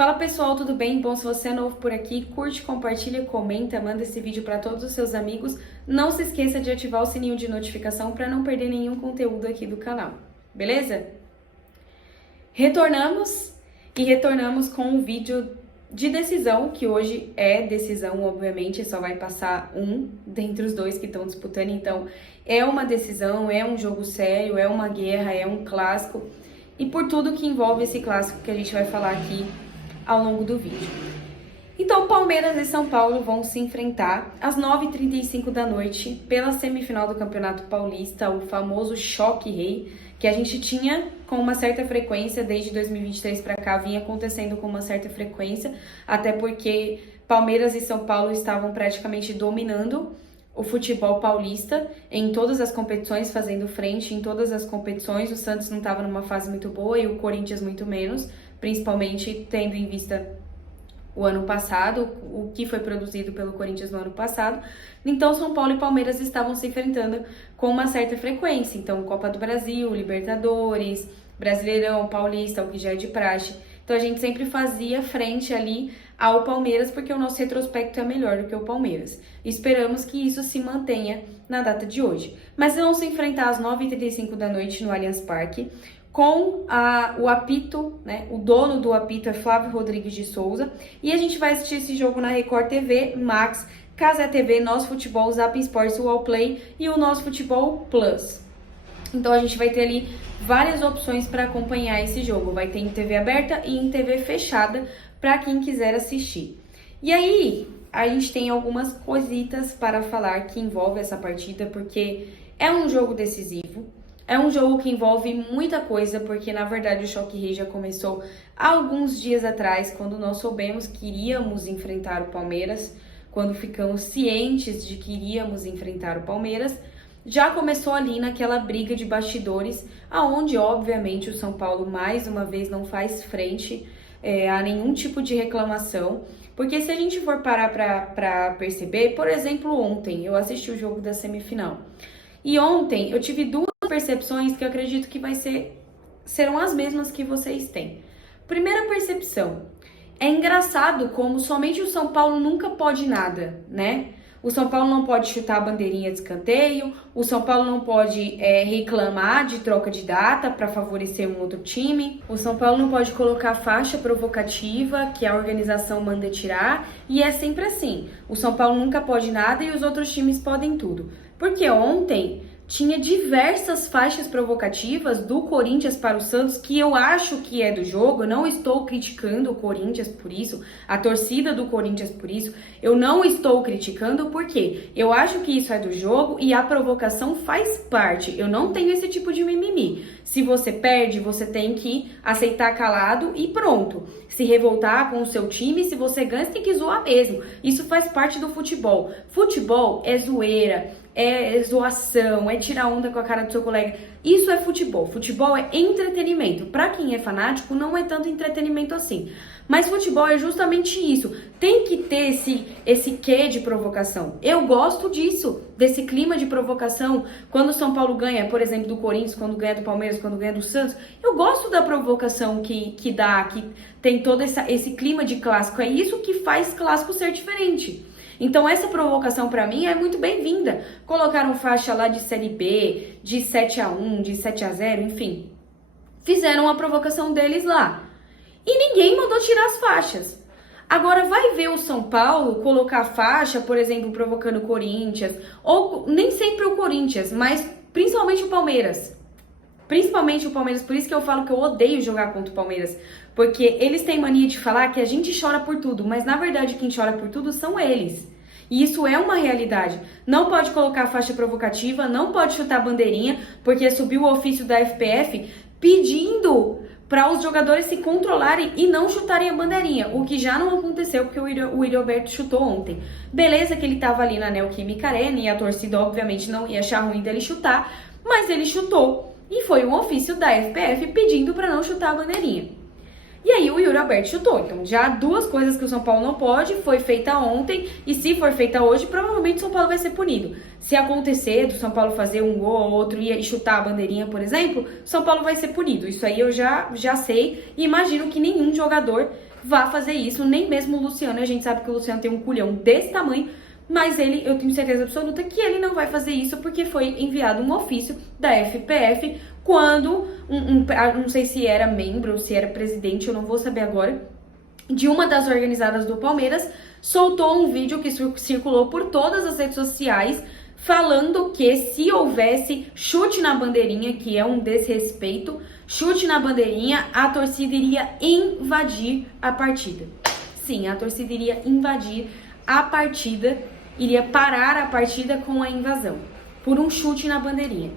Fala pessoal, tudo bem? Bom, se você é novo por aqui, curte, compartilha, comenta, manda esse vídeo para todos os seus amigos. Não se esqueça de ativar o sininho de notificação para não perder nenhum conteúdo aqui do canal, beleza? Retornamos com um vídeo de decisão, que hoje é decisão, obviamente, só vai passar um dentre os dois que estão disputando, então é uma decisão, é um jogo sério, é uma guerra, é um clássico, e por tudo que envolve esse clássico que a gente vai falar aqui ao longo do vídeo. Então, Palmeiras e São Paulo vão se enfrentar às 9h35 da noite pela semifinal do Campeonato Paulista, o famoso choque rei, que a gente tinha com uma certa frequência desde 2023 para cá, vinha acontecendo com uma certa frequência, até porque Palmeiras e São Paulo estavam praticamente dominando o futebol paulista em todas as competições, fazendo frente em todas as competições. O Santos não estava numa fase muito boa e o Corinthians muito menos, principalmente tendo em vista o ano passado, o que foi produzido pelo Corinthians no ano passado. Então, São Paulo e Palmeiras estavam se enfrentando com uma certa frequência. Então, Copa do Brasil, Libertadores, Brasileirão, Paulista, o que já é de praxe. Então, a gente sempre fazia frente ali ao Palmeiras, porque o nosso retrospecto é melhor do que o Palmeiras. Esperamos que isso se mantenha na data de hoje. Mas vão se enfrentar às 9h35 da noite no Allianz Parque, com o apito, né? O dono do apito é Flávio Rodrigues de Souza, e a gente vai assistir esse jogo na Record TV, Max, Cazé TV, Nosso Futebol, Zap Sports, Wallplay e o Nosso Futebol Plus. Então a gente vai ter ali várias opções para acompanhar esse jogo, vai ter em TV aberta e em TV fechada para quem quiser assistir. E aí, a gente tem algumas coisitas para falar que envolve essa partida, porque é um jogo decisivo. É um jogo que envolve muita coisa, porque na verdade o Choque Rei já começou há alguns dias atrás, quando nós soubemos que iríamos enfrentar o Palmeiras, quando ficamos cientes de que iríamos enfrentar o Palmeiras, já começou ali naquela briga de bastidores, aonde obviamente o São Paulo mais uma vez não faz frente a nenhum tipo de reclamação, porque se a gente for parar para perceber, por exemplo, ontem eu assisti o jogo da semifinal, e ontem eu tive duas percepções que eu acredito que serão as mesmas que vocês têm. Primeira percepção, é engraçado como somente o São Paulo nunca pode nada, né? O São Paulo não pode chutar a bandeirinha de escanteio, o São Paulo não pode reclamar de troca de data para favorecer um outro time, o São Paulo não pode colocar faixa provocativa que a organização manda tirar, e é sempre assim. O São Paulo nunca pode nada e os outros times podem tudo. Porque ontem tinha diversas faixas provocativas do Corinthians para o Santos, que eu acho que é do jogo. Eu não estou criticando o Corinthians por isso, a torcida do Corinthians por isso. Eu não estou criticando porque eu acho que isso é do jogo e a provocação faz parte. Eu não tenho esse tipo de mimimi. Se você perde, você tem que aceitar calado e pronto. Se revoltar com o seu time, se você ganha, você tem que zoar mesmo. Isso faz parte do futebol. Futebol é zoeira, é zoação, é tirar onda com a cara do seu colega. Isso é futebol. Futebol é entretenimento. Pra quem é fanático, não é tanto entretenimento assim. Mas futebol é justamente isso. Tem que ter esse quê de provocação. Eu gosto disso, desse clima de provocação. Quando o São Paulo ganha, por exemplo, do Corinthians, quando ganha do Palmeiras, quando ganha do Santos, eu gosto da provocação que dá, que tem todo esse clima de clássico. É isso que faz clássico ser diferente. Então essa provocação pra mim é muito bem-vinda. Colocaram faixa lá de Série B, de 7-1, de 7-0, enfim. Fizeram a provocação deles lá. E ninguém mandou tirar as faixas. Agora vai ver o São Paulo colocar faixa, por exemplo, provocando o Corinthians, ou nem sempre o Corinthians, mas principalmente o Palmeiras. Principalmente o Palmeiras, por isso que eu falo que eu odeio jogar contra o Palmeiras. Porque eles têm mania de falar que a gente chora por tudo, mas na verdade quem chora por tudo são eles. E isso é uma realidade. Não pode colocar faixa provocativa, não pode chutar bandeirinha, porque subiu o ofício da FPF pedindo para os jogadores se controlarem e não chutarem a bandeirinha, o que já não aconteceu porque o Yuri Alberto chutou ontem. Beleza que ele estava ali na Neoquímica Arena e a torcida obviamente não ia achar ruim dele chutar, mas ele chutou e foi um ofício da FPF pedindo para não chutar a bandeirinha. E aí o Yuri Alberto chutou. Então já duas coisas que o São Paulo não pode, foi feita ontem, e se for feita hoje, provavelmente o São Paulo vai ser punido. Se acontecer do São Paulo fazer um gol ou outro e chutar a bandeirinha, por exemplo, o São Paulo vai ser punido. Isso aí eu já sei e imagino que nenhum jogador vá fazer isso, nem mesmo o Luciano, a gente sabe que o Luciano tem um culhão desse tamanho, mas ele, eu tenho certeza absoluta que ele não vai fazer isso porque foi enviado um ofício da FPF quando, não sei se era membro ou se era presidente, eu não vou saber agora, de uma das organizadas do Palmeiras, soltou um vídeo que circulou por todas as redes sociais, falando que se houvesse chute na bandeirinha, que é um desrespeito, chute na bandeirinha, a torcida iria invadir a partida. Sim, a torcida iria invadir a partida, iria parar a partida com a invasão, por um chute na bandeirinha.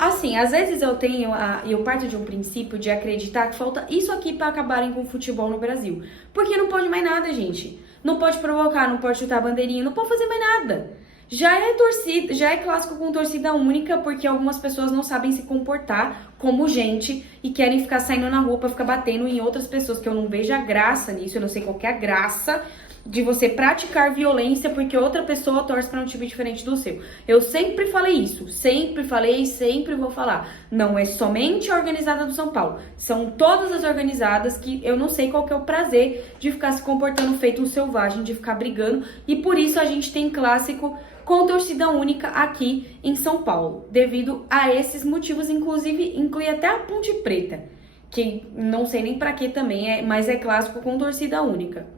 Assim, às vezes eu parto de um princípio de acreditar que falta isso aqui para acabarem com o futebol no Brasil. Porque não pode mais nada, gente. Não pode provocar, não pode chutar a bandeirinha, não pode fazer mais nada. Já é clássico com torcida única, porque algumas pessoas não sabem se comportar como gente e querem ficar saindo na rua pra ficar batendo em outras pessoas, que eu não vejo a graça nisso, eu não sei qual que é a graça de você praticar violência porque outra pessoa torce para um time diferente do seu. Eu sempre falei isso, sempre falei, sempre vou falar. Não é somente a organizada do São Paulo, são todas as organizadas que eu não sei qual que é o prazer de ficar se comportando feito um selvagem, de ficar brigando, e por isso a gente tem clássico com torcida única aqui em São Paulo, devido a esses motivos, inclusive inclui até a Ponte Preta, que não sei nem para que também, mas é clássico com torcida única.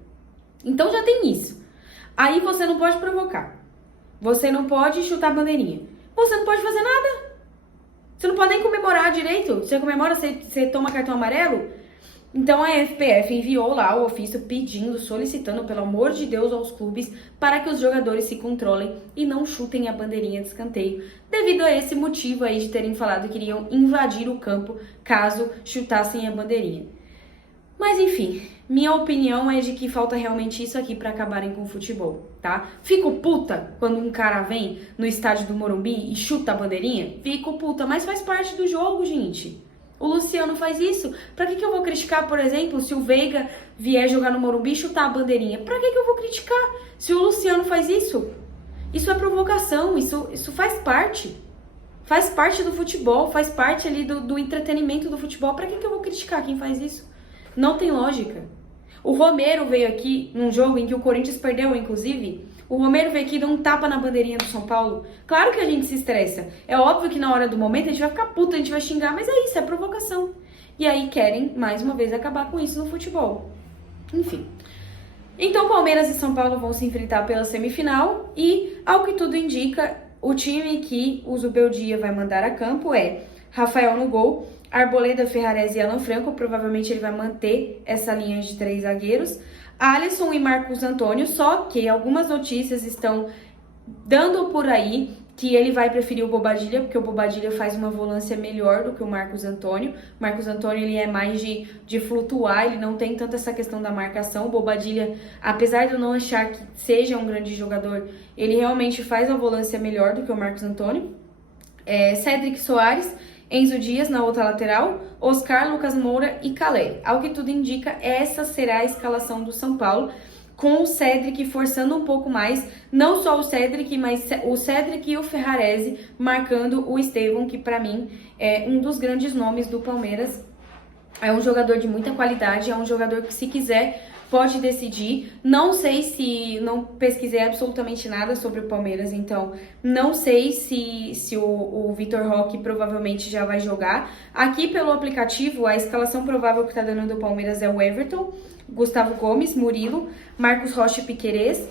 Então já tem isso. Aí você não pode provocar. Você não pode chutar a bandeirinha. Você não pode fazer nada. Você não pode nem comemorar direito. Você comemora, você toma cartão amarelo. Então a FPF enviou lá o ofício pedindo, solicitando, pelo amor de Deus, aos clubes para que os jogadores se controlem e não chutem a bandeirinha de escanteio, devido a esse motivo aí de terem falado que iriam invadir o campo caso chutassem a bandeirinha. Mas enfim, minha opinião é de que falta realmente isso aqui pra acabarem com o futebol, tá? Fico puta quando um cara vem no estádio do Morumbi e chuta a bandeirinha. Fico puta, mas faz parte do jogo, gente. O Luciano faz isso. Pra que eu vou criticar, por exemplo, se o Veiga vier jogar no Morumbi e chutar a bandeirinha? Pra que eu vou criticar se o Luciano faz isso? Isso é provocação, isso faz parte. Faz parte do futebol, faz parte ali do entretenimento do futebol. Pra que eu vou criticar quem faz isso? Não tem lógica. O Romero veio aqui num jogo em que o Corinthians perdeu, inclusive. O Romero veio aqui e deu um tapa na bandeirinha do São Paulo. Claro que a gente se estressa. É óbvio que na hora do momento a gente vai ficar puta, a gente vai xingar, mas é isso, é provocação. E aí querem, mais uma vez, acabar com isso no futebol. Enfim. Então Palmeiras e São Paulo vão se enfrentar pela semifinal e, ao que tudo indica, o time que o Zubeldia vai mandar a campo é Rafael no gol, Arboleda, Ferrarese e Alan Franco. Provavelmente ele vai manter essa linha de 3 zagueiros. Alisson e Marcos Antônio, só que algumas notícias estão dando por aí que ele vai preferir o Bobadilla, porque o Bobadilla faz uma volância melhor do que o Marcos Antônio. O Marcos Antônio ele é mais de flutuar, ele não tem tanto essa questão da marcação. O Bobadilla, apesar de eu não achar que seja um grande jogador, ele realmente faz a volância melhor do que o Marcos Antônio. Cédric Soares, Enzo Dias na outra lateral, Oscar, Lucas Moura e Calé. Ao que tudo indica, essa será a escalação do São Paulo, com o Cédric forçando um pouco mais, não só o Cédric, mas o Cédric e o Ferrarese marcando o Estevão, que para mim é um dos grandes nomes do Palmeiras. É um jogador de muita qualidade, é um jogador que, se quiser, pode decidir. Não sei se... Não pesquisei absolutamente nada sobre o Palmeiras, então não sei se o Vitor Roque provavelmente já vai jogar. Aqui pelo aplicativo, a escalação provável que tá dando do Palmeiras é o Everton, Gustavo Gomes, Murilo, Marcos Rocha e Piquerez,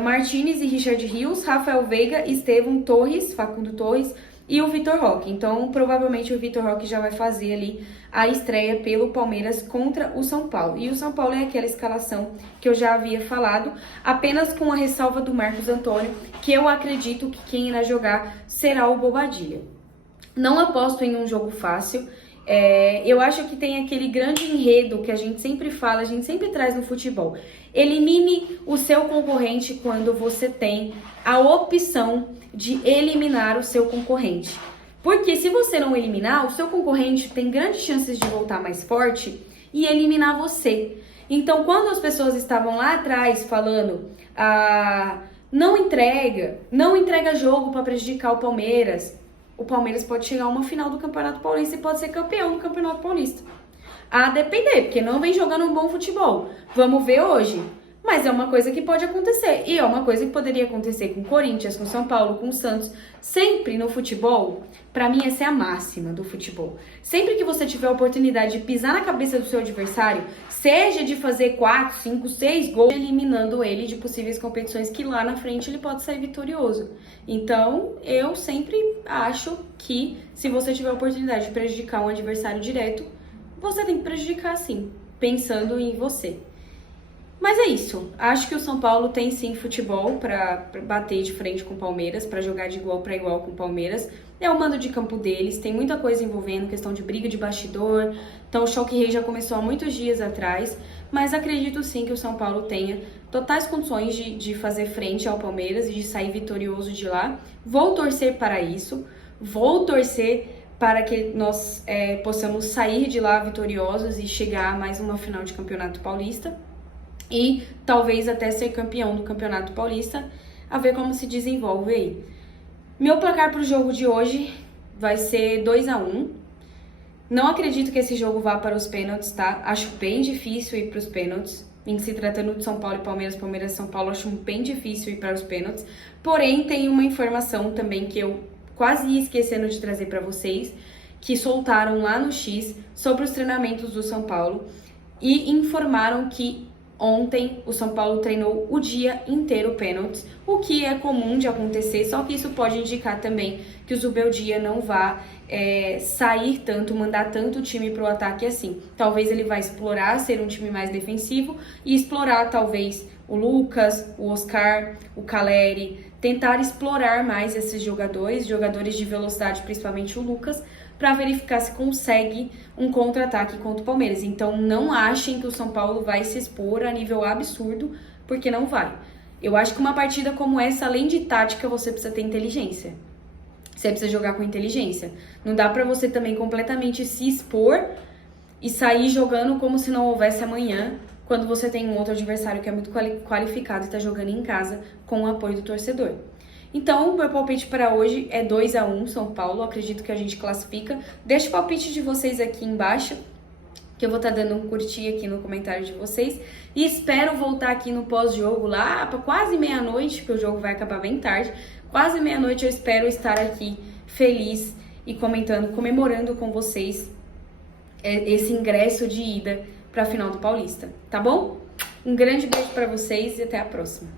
Martínez e Richard Rios, Rafael Veiga, Estevão, Torres, Facundo Torres e o Vitor Roque. Então, provavelmente o Vitor Roque já vai fazer ali a estreia pelo Palmeiras contra o São Paulo. E o São Paulo é aquela escalação que eu já havia falado, apenas com a ressalva do Marcos Antônio, que eu acredito que quem irá jogar será o Bobadilla. Não aposto em um jogo fácil. Eu acho que tem aquele grande enredo que a gente sempre fala, a gente sempre traz no futebol. Elimine o seu concorrente quando você tem a opção de eliminar o seu concorrente. Porque se você não eliminar, o seu concorrente tem grandes chances de voltar mais forte e eliminar você. Então, quando as pessoas estavam lá atrás falando, não entrega jogo para prejudicar o Palmeiras pode chegar a uma final do Campeonato Paulista e pode ser campeão do Campeonato Paulista. A depender, porque não vem jogando um bom futebol. Vamos ver hoje. Mas é uma coisa que pode acontecer. E é uma coisa que poderia acontecer com o Corinthians, com o São Paulo, com o Santos. Sempre no futebol, pra mim essa é a máxima do futebol. Sempre que você tiver a oportunidade de pisar na cabeça do seu adversário, seja de fazer 4, 5, 6 gols, eliminando ele de possíveis competições que lá na frente ele pode sair vitorioso. Então, eu sempre acho que se você tiver a oportunidade de prejudicar um adversário direto, você tem que prejudicar sim, pensando em você. Mas é isso. Acho que o São Paulo tem sim futebol para bater de frente com o Palmeiras, para jogar de igual para igual com o Palmeiras. É o mando de campo deles, tem muita coisa envolvendo, questão de briga de bastidor. Então o Choque Rei já começou há muitos dias atrás, mas acredito sim que o São Paulo tenha totais condições de fazer frente ao Palmeiras e de sair vitorioso de lá. Vou torcer para isso, vou torcer para que nós possamos sair de lá vitoriosos e chegar a mais uma final de Campeonato Paulista. E talvez até ser campeão do Campeonato Paulista, a ver como se desenvolve aí. Meu placar para o jogo de hoje vai ser 2-1. Não acredito que esse jogo vá para os pênaltis, tá? Acho bem difícil ir para os pênaltis. Em se tratando de São Paulo e Palmeiras, Palmeiras e São Paulo, acho bem difícil ir para os pênaltis. Porém, tem uma informação também que eu quase ia esquecendo de trazer para vocês, que soltaram lá no X sobre os treinamentos do São Paulo e informaram que ontem o São Paulo treinou o dia inteiro pênaltis, o que é comum de acontecer, só que isso pode indicar também que o Zubeldia não vá sair tanto, mandar tanto o time para o ataque assim. Talvez ele vai explorar ser um time mais defensivo e explorar talvez o Lucas, o Oscar, o Caleri, tentar explorar mais esses jogadores de velocidade, principalmente o Lucas, para verificar se consegue um contra-ataque contra o Palmeiras. Então não achem que o São Paulo vai se expor a nível absurdo, porque não vai. Eu acho que uma partida como essa, além de tática, você precisa ter inteligência. Você precisa jogar com inteligência. Não dá para você também completamente se expor e sair jogando como se não houvesse amanhã, quando você tem um outro adversário que é muito qualificado e está jogando em casa com o apoio do torcedor. Então, o meu palpite para hoje é 2-1 São Paulo, acredito que a gente classifica. Deixa o palpite de vocês aqui embaixo, que eu vou estar dando um curtir aqui no comentário de vocês. E espero voltar aqui no pós-jogo lá para quase meia-noite, porque o jogo vai acabar bem tarde. Quase meia-noite eu espero estar aqui feliz e comentando, comemorando com vocês esse ingresso de ida para a final do Paulista, tá bom? Um grande beijo para vocês e até a próxima.